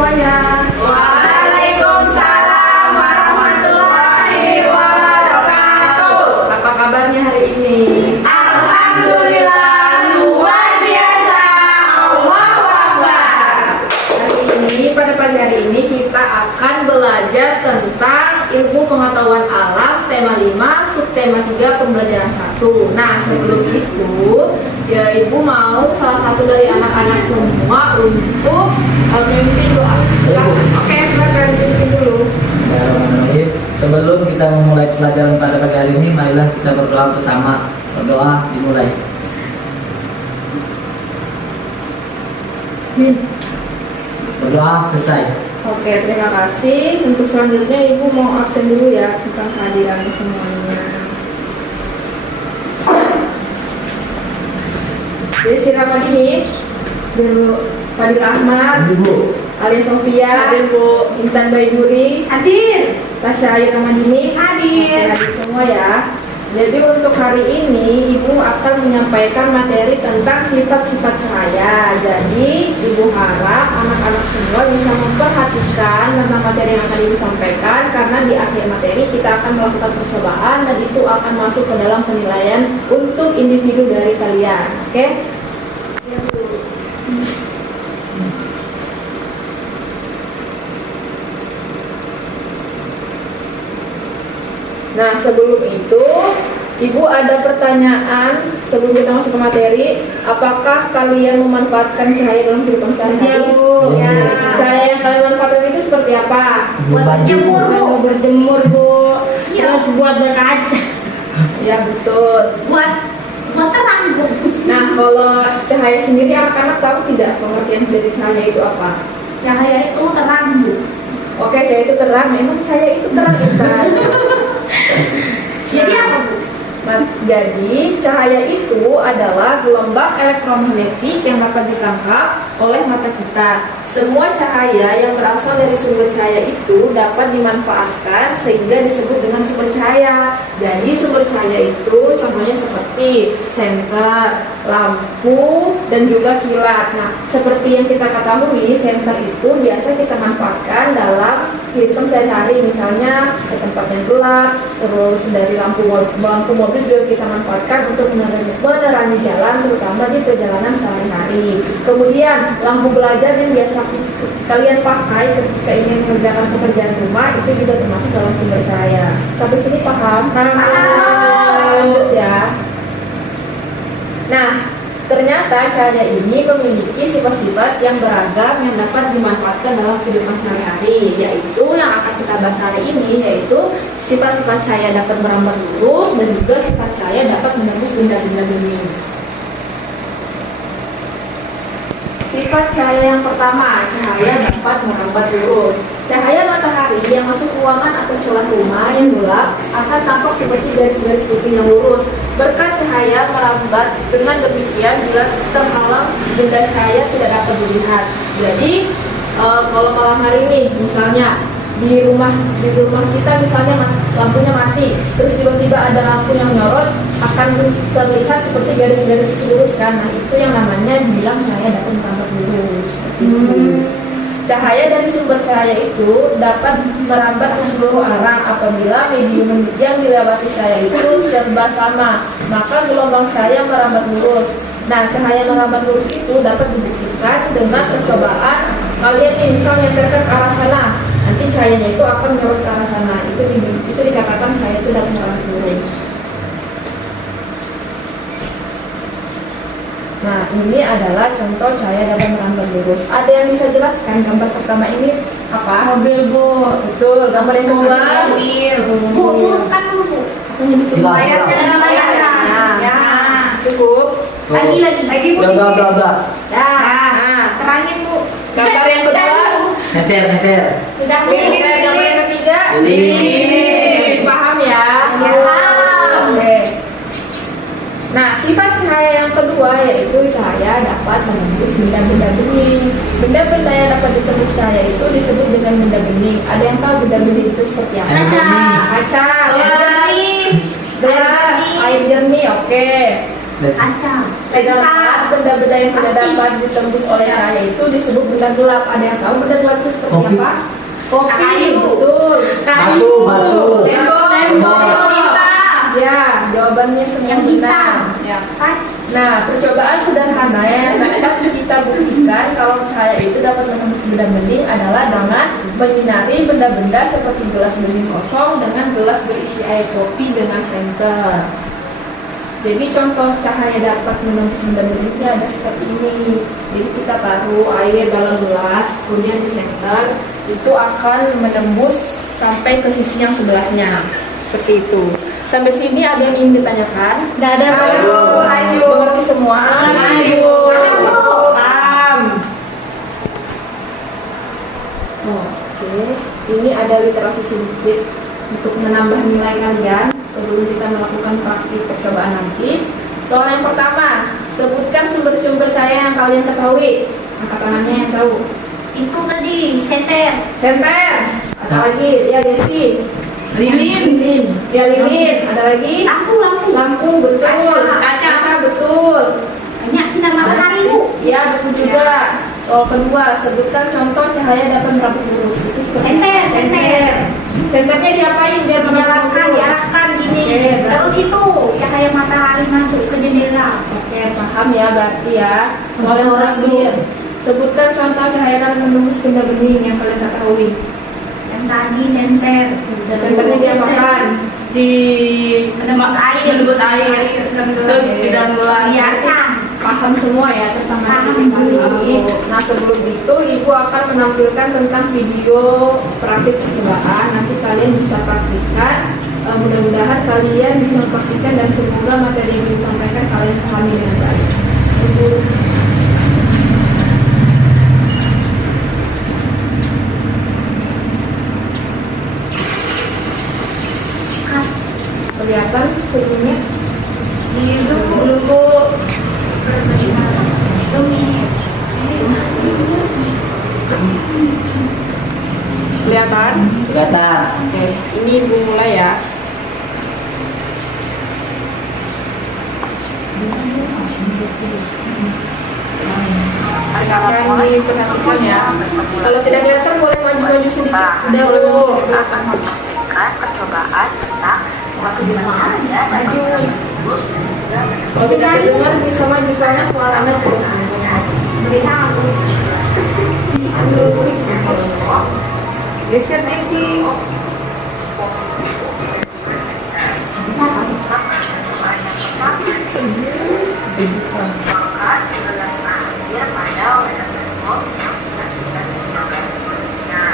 semuanya. Waalaikumsalam warahmatullahi wabarakatuh. Apa kabarnya hari ini? Alhamdulillah luar biasa. Allahu Akbar. Pada pagi hari ini kita akan belajar tentang ilmu pengetahuan alam tema 5 subtema 3 pembelajaran 1. Nah, sebelum itu ya Ibu mau salah satu dari anak-anak semua untuk memimpin doa. Silakan. Oke, silakan memimpin dulu. Sebelum kita memulai pelajaran pada pagi hari ini, marilah kita berdoa bersama. Berdoa dimulai. Berdoa selesai. Oke, terima kasih. Untuk selanjutnya Ibu mau absen dulu ya tentang kehadiran semuanya. Jadi silakan ini dulu Fadil Ahmad, Ibu. Alia Sofia, Hadir, Bu. Intan Baiduri, Hadir. Tasya Ayu Ramadini, Hadir. hadir semua ya. Jadi untuk hari ini Ibu akan menyampaikan materi tentang sifat-sifat cahaya. Jadi Ibu harap anak-anak semua bisa memperhatikan tentang materi yang akan Ibu sampaikan, karena di akhir materi kita akan melakukan percobaan dan itu akan masuk ke dalam penilaian untuk individu dari kalian. Oke? Nah, sebelum itu Ibu ada pertanyaan sebelum kita masuk ke materi. Apakah kalian memanfaatkan cahaya dalam kehidupan sehari-hari? Ya. Cahaya yang kalian manfaatkan itu seperti apa? Buat berjemur, Bu. Mau berjemur, Bu. Iya. Terus buat berkaca. Ya, betul. Buat terang, Bu. Nah, kalau cahaya sendiri anak-anak tahu tidak pengertian dari cahaya itu apa? Cahaya itu terang, Bu. Oke, cahaya itu terang. Memang cahaya itu terang, Intan. Jadi apa, Bu? Jadi cahaya itu adalah gelombang elektromagnetik yang dapat ditangkap oleh mata kita. Semua cahaya yang berasal dari sumber cahaya itu dapat dimanfaatkan sehingga disebut dengan sumber cahaya. Jadi sumber cahaya itu contohnya seperti senter, lampu, dan juga kilat. Nah, seperti yang kita ketahui, senter itu biasa kita manfaatkan dalam kehidupan sehari-hari, misalnya ke tempat yang gelap, terus dari lampu mobil juga kita manfaatkan untuk menerangi jalan, terutama di perjalanan sehari-hari. Kemudian lampu belajar yang biasa kalian pakai ketika ingin mengerjakan pekerjaan rumah itu juga termasuk dalam sumber cahaya. Sampai sini paham? Lanjut ya. Nah, ternyata cahaya ini memiliki sifat-sifat yang beragam yang dapat dimanfaatkan dalam kehidupan sehari-hari, yaitu yang akan kita bahas hari ini, yaitu sifat-sifat cahaya dapat merambat lurus dan juga sifat cahaya dapat menembus benda-benda bening. Sifat cahaya yang pertama, cahaya dapat merambat lurus. Cahaya matahari yang masuk ruangan atau celah rumah yang gelap akan tampak seperti garis-garis putih yang lurus. Berkat cahaya merambat, dengan demikian bila terhalang benda cahaya tidak dapat dilihat. Jadi kalau malam hari ini misalnya di rumah kita misalnya lampunya mati, terus tiba-tiba ada lampu yang menyorot, akan terlihat seperti garis-garis lurus kan. Nah, itu yang namanya dibilang cahaya dapat merambat lurus. Cahaya dari sumber cahaya itu dapat merambat ke seluruh arah apabila medium yang dilewati cahaya itu serba sama, maka gelombang cahaya merambat lurus. Nah, cahaya merambat lurus itu dapat dibuktikan dengan percobaan kalian nih, misalnya nyenterkan ke arah sana, nanti cahayanya itu akan menyorot ke arah sana. Itu dikatakan cahaya itu dapat merambat lurus. Nah, ini adalah contoh cahaya dapat merambat lurus. Ada yang bisa jelaskan gambar pertama ini apa? Mobil, Bu. Betul, gambar yang kedua. Bu, turunkan dulu, Bu. Sila. Ya, cukup. Lagi, Bu. Udah. Nah, Terangin, Bu. gambar yang kedua. Neter. Sudah, Bu. Gambar yang ketiga. Paham ya? Paham. Oke. Nah, sifat cahaya yang kedua yaitu cahaya dapat menembus benda-benda bening. Benda-benda yang dapat ditembus cahaya itu disebut dengan benda bening. Ada yang tahu benda bening itu seperti apa? Kaca. Gelas, air jernih, oke. Kaca. Pegang benda-benda yang tidak dapat ditembus oleh cahaya itu disebut benda gelap. Ada yang tahu benda gelap itu seperti Kopi. apa? Kopi, Kayu. betul. Batu, batu. Tembok. Ya, jawabannya semua Yang benar. hitam. Ya. Kan? Nah, percobaan sederhana yang dapat kita buktikan kalau cahaya itu dapat menembus benda bening adalah dengan menyinari benda-benda seperti gelas bening kosong dengan gelas berisi air kopi dengan senter. Jadi contoh cahaya dapat menembus benda beningnya ada seperti ini. Jadi kita taruh air dalam gelas, kemudian di senter, itu akan menembus sampai ke sisi yang sebelahnya. Seperti itu. Sampai sini ada yang ingin ditanyakan? Tidak ada. Mengerti semua? Paham. Oke, ini ada literasi sedikit untuk menambah nilai kalian sebelum kita melakukan praktik percobaan nanti. Soal yang pertama, sebutkan sumber-sumber cahaya yang kalian ketahui. Angkat tangannya yang tahu. Itu tadi senter. Senter. Ada lagi? Ya, Desi. Lilin. Ya, lilin. Ada lagi? Lampu. Lampu, betul. Kaca. Betul. Banyak sinar matahari, Bu. Ya, betul juga. Soal kedua, sebutkan contoh cahaya dapat berapa lurus. Itu seperti Senter. Senternya diapain biar Menyalakan, diarahkan gini. Oke, Terus itu cahaya matahari masuk ke jendela. Oke, paham ya berarti ya. Soal yang terakhir, sebutkan contoh cahaya dapat menembus benda bening yang kalian ketahui. Yang tadi senter. Senternya diapakan? Menembus air. Ke dalam gelas. Hiasan. Paham semua ya tentang Paham, materi kali Bu. ini. Nah, sebelum itu Ibu akan menampilkan tentang video praktik percobaan. Nanti kalian bisa praktikkan. Mudah-mudahan kalian bisa mempraktikkan dan semoga materi yang disampaikan kalian pahami dengan baik. Ibu. Kelihatan sebelumnya di zoom dulu Bu. Kelihatan? Kelihatan. Oke, ini Ibu mulai ya. Akan diperhatikan ya. Kalau tidak kelihatan boleh maju-maju sedikit. Udah boleh maju sedikit. Akan menyampaikan percobaan tentang suatu cahaya dan Kalau tidak dengar bisa maju soalnya suaranya sudah geser Desi. maka 11 akhir pada teleskop yang sudah kita gunakan sebelumnya.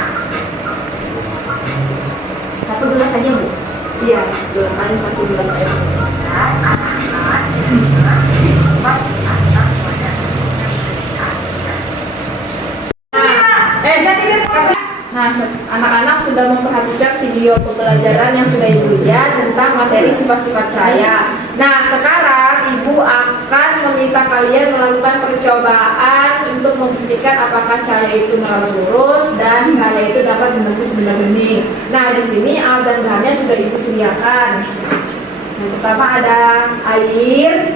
Satu gelas saja, Bu. Iya, hanya satu gelas air. Dan arahkan sehingga tepat di atas wadah teleskop yang berisi air. Nah, anak-anak sudah memperhatikan video pembelajaran yang sudah Ibu lihat tentang materi sifat-sifat cahaya. Nah, sekarang Ibu akan meminta kalian melakukan percobaan untuk membuktikan apakah cahaya itu melalui lurus dan cahaya itu dapat menembus benda bening. Nah, di sini alat dan bahannya sudah Ibu sediakan. Yang pertama ada air,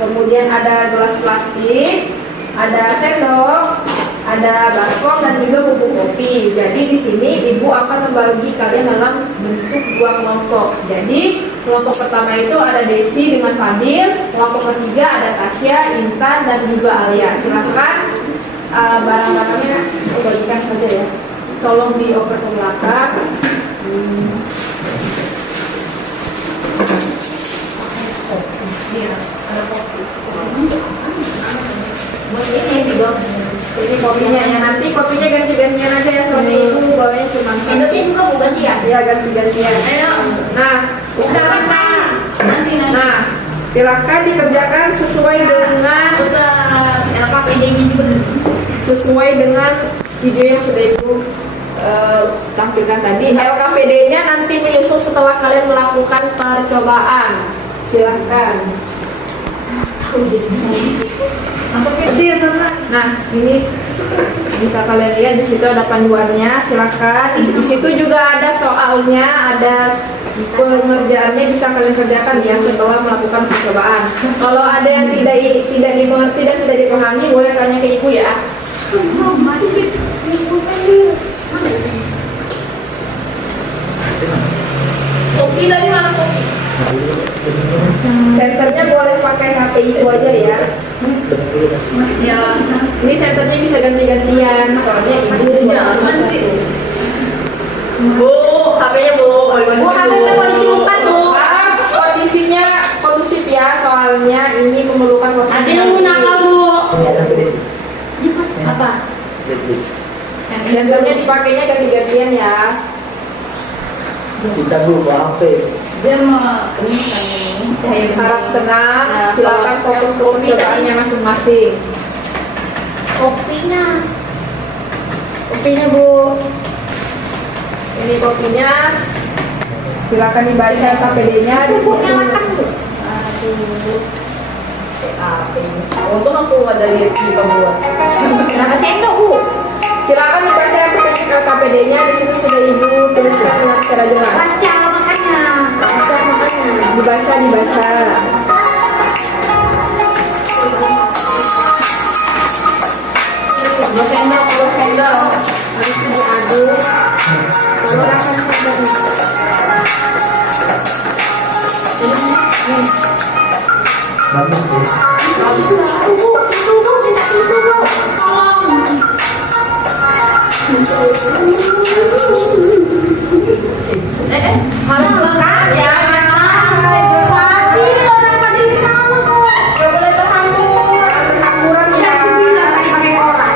kemudian ada gelas plastik, ada sendok, ada baskom dan juga bubuk kopi. Jadi di sini Ibu akan membagi kalian dalam bentuk dua kelompok. Jadi kelompok pertama itu ada Desi dengan Fadil, kelompok ketiga ada Tasya, Intan dan juga Alia. Silahkan barang-barangnya bagikan saja ya. Tolong dioper ke belakang. Ini juga. Ini kopinya ya, nanti kopinya ganti-gantian aja ya, soalnya Ibu bawanya cuma Sendoknya juga, Bu, ganti ya? ya ganti-gantian. Nah, nah, silahkan dikerjakan sesuai dengan LKPD-nya juga. sesuai dengan video yang sudah Ibu tampilkan tadi. LKPD-nya nanti menyusul setelah kalian melakukan percobaan. Silahkan. Masukin. Nah, ini bisa kalian lihat di situ ada panduannya, silakan. Di situ juga ada soalnya, ada pengerjaannya, bisa kalian kerjakan ya setelah melakukan percobaan. Kalau ada yang tidak dimengerti dan tidak dipahami, boleh tanya ke ibu ya. Kopi dari mana kopi? Senternya boleh pakai HP itu aja ya. Ya, ini senternya bisa ganti-gantian, soalnya ibu jangan Bu, HP-nya Bu, HP-nya mau diciptakan, Bu. Kondisinya kondusif ya, soalnya ini memerlukan Ada yang mau nakal, Bu. apa? Senternya dipakainya ganti-gantian ya. Cinta Bu, HP. Dia mau ini kan ini. Harap tenang, Nah, silakan kalau fokus ke kopi percobaannya masing-masing. Kopinya. Kopinya Bu, ini kopinya. Silakan dibaca KPD-nya di situ. Bubuknya makan, Bu. Aduh, PAP. Untung aku ada lihat di buat. Berapa sendok, Bu? Silakan dibaca KPD-nya, di situ sudah ibu tuliskan dengan secara jelas. Baca makanya. Baca makanya. Dibaca. Dua sendok. Harus diaduk. Menggunakan sendok. Bagus Bu. Bu, itu Bu, minta tisu, Bu. Tolong. Harus lengkap ya. Tapi orang pada di sana kok. Gak boleh terhambur. Terhamburan ya. Aku bilang tadi pakai koran.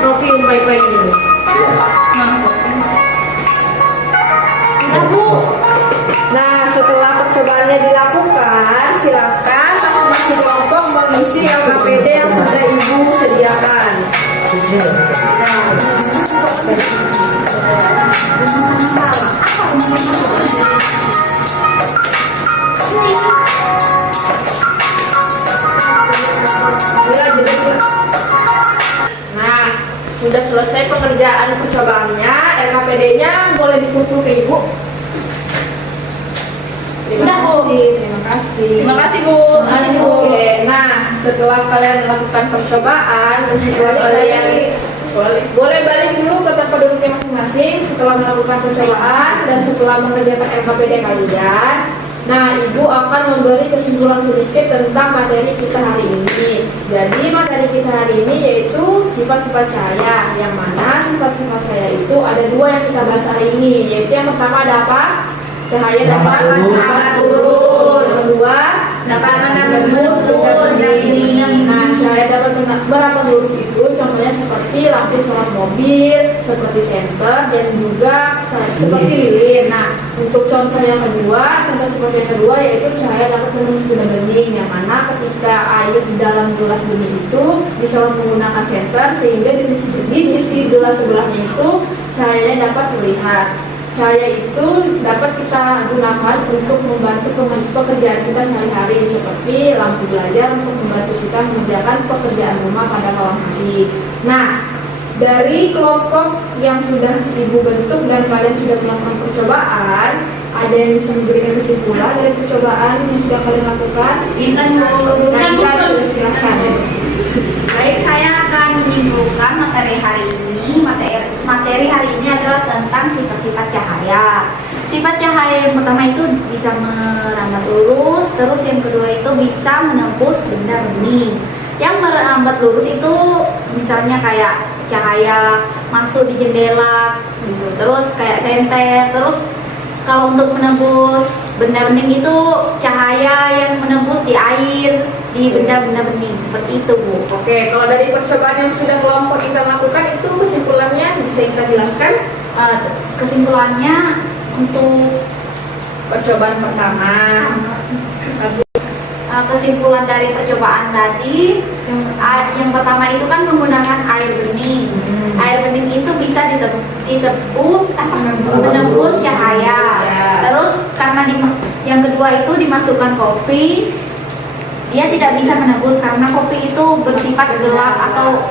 Kopi baik-baik ini. Udah, Bu. Nah, setelah percobaannya dilakukan, silakan masing-masing kelompok mengisi LKPD yang sudah ibu sediakan. Nah, sudah selesai pengerjaan percobaannya, LKPD-nya boleh dikumpul ke ibu. Sudah, Bu. Terima kasih. Terima kasih Bu. Oke, nah setelah kalian melakukan percobaan dan setelah kalian boleh balik dulu ke tempat duduknya masing-masing setelah melakukan percobaan dan setelah mengerjakan LKPD kalian. Nah, ibu akan memberi kesimpulan sedikit tentang materi kita hari ini. Jadi materi kita hari ini yaitu sifat-sifat cahaya, yang mana sifat-sifat cahaya itu ada dua yang kita bahas hari ini, yaitu yang pertama ada apa? Cahaya dapat lurus. lurus. Yang kedua Dapat menembus benda benda. Nah, cahaya dapat merapat lurus itu contohnya seperti lampu sorot mobil, seperti senter, dan juga seperti lilin. Nah, untuk contoh yang kedua, contoh seperti yang kedua yaitu cahaya dapat menembus benda bening, yang mana ketika air di dalam gelas bening itu disorot menggunakan senter sehingga di sisi gelas sebelahnya itu cahayanya dapat terlihat. Cahaya itu dapat kita gunakan untuk membantu pekerjaan kita sehari-hari seperti lampu belajar untuk membantu kita mengerjakan pekerjaan rumah pada malam hari. Nah, dari kelompok yang sudah ibu bentuk dan kalian sudah melakukan percobaan, ada yang bisa memberikan kesimpulan dari percobaan yang sudah kalian lakukan? Intan Bu. Nah, silahkan. Baik, saya akan menyimpulkan materi hari ini. Materi hari ini adalah tentang sifat-sifat cahaya. Sifat cahaya yang pertama itu bisa merambat lurus, terus yang kedua itu bisa menembus benda bening. Yang merambat lurus itu misalnya kayak cahaya masuk di jendela gitu, terus kayak senter. Terus kalau untuk menembus benda bening itu cahaya yang menembus di air, di benda-benda bening, seperti itu Bu. Oke, kalau dari percobaan yang sudah kelompok kita lakukan itu kesimpulannya bisa kita jelaskan? Kesimpulannya untuk Percobaan pertama. kesimpulan dari percobaan tadi yang pertama itu kan menggunakan air bening. Air bening itu bisa ditebus menembus cahaya. Terus karena yang kedua itu dimasukkan kopi dia tidak bisa menebus karena kopi itu bersifat gelap atau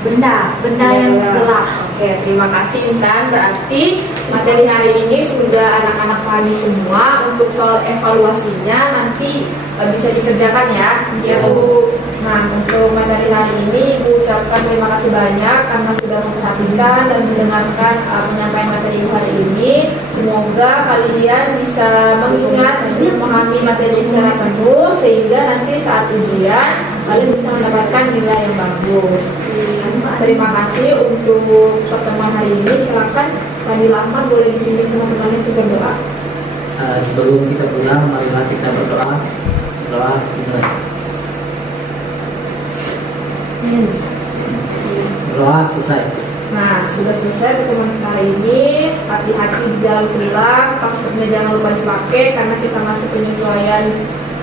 benda yang gelap. Oke, terima kasih Intan. Berarti materi hari ini sudah anak-anak pahami semua. Untuk soal evaluasinya nanti bisa dikerjakan ya. Ibu. Nah, untuk materi hari ini Ibu ucapkan terima kasih banyak karena sudah memperhatikan dan mendengarkan penyampaian materi Ibu hari ini. Semoga kalian bisa mengingat, bisa memahami materi secara penuh sehingga nanti saat ujian kalian bisa mendapatkan nilai yang bagus. Terima kasih untuk pertemuan hari ini. Silakan Fadil Ahmad boleh dipimpin teman-teman yang juga berdoa. Sebelum kita pulang, marilah kita berdoa. Berdoa dimulai. Berdoa selesai. Nah, sudah selesai pertemuan kita hari ini. Hati-hati di jalan pulang, passportnya jangan lupa dipakai karena kita masih penyesuaian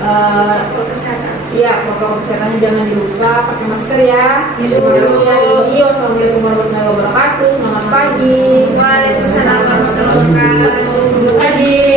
Kesehatan. Iya, protokol kesehatannya jangan dilupa, pakai masker ya. Terima kasih hari ini. Wassalamualaikum warahmatullahi wabarakatuh. Selamat pagi. Waalaikumsalam warahmatullahi wabarakatuh. Selamat pagi.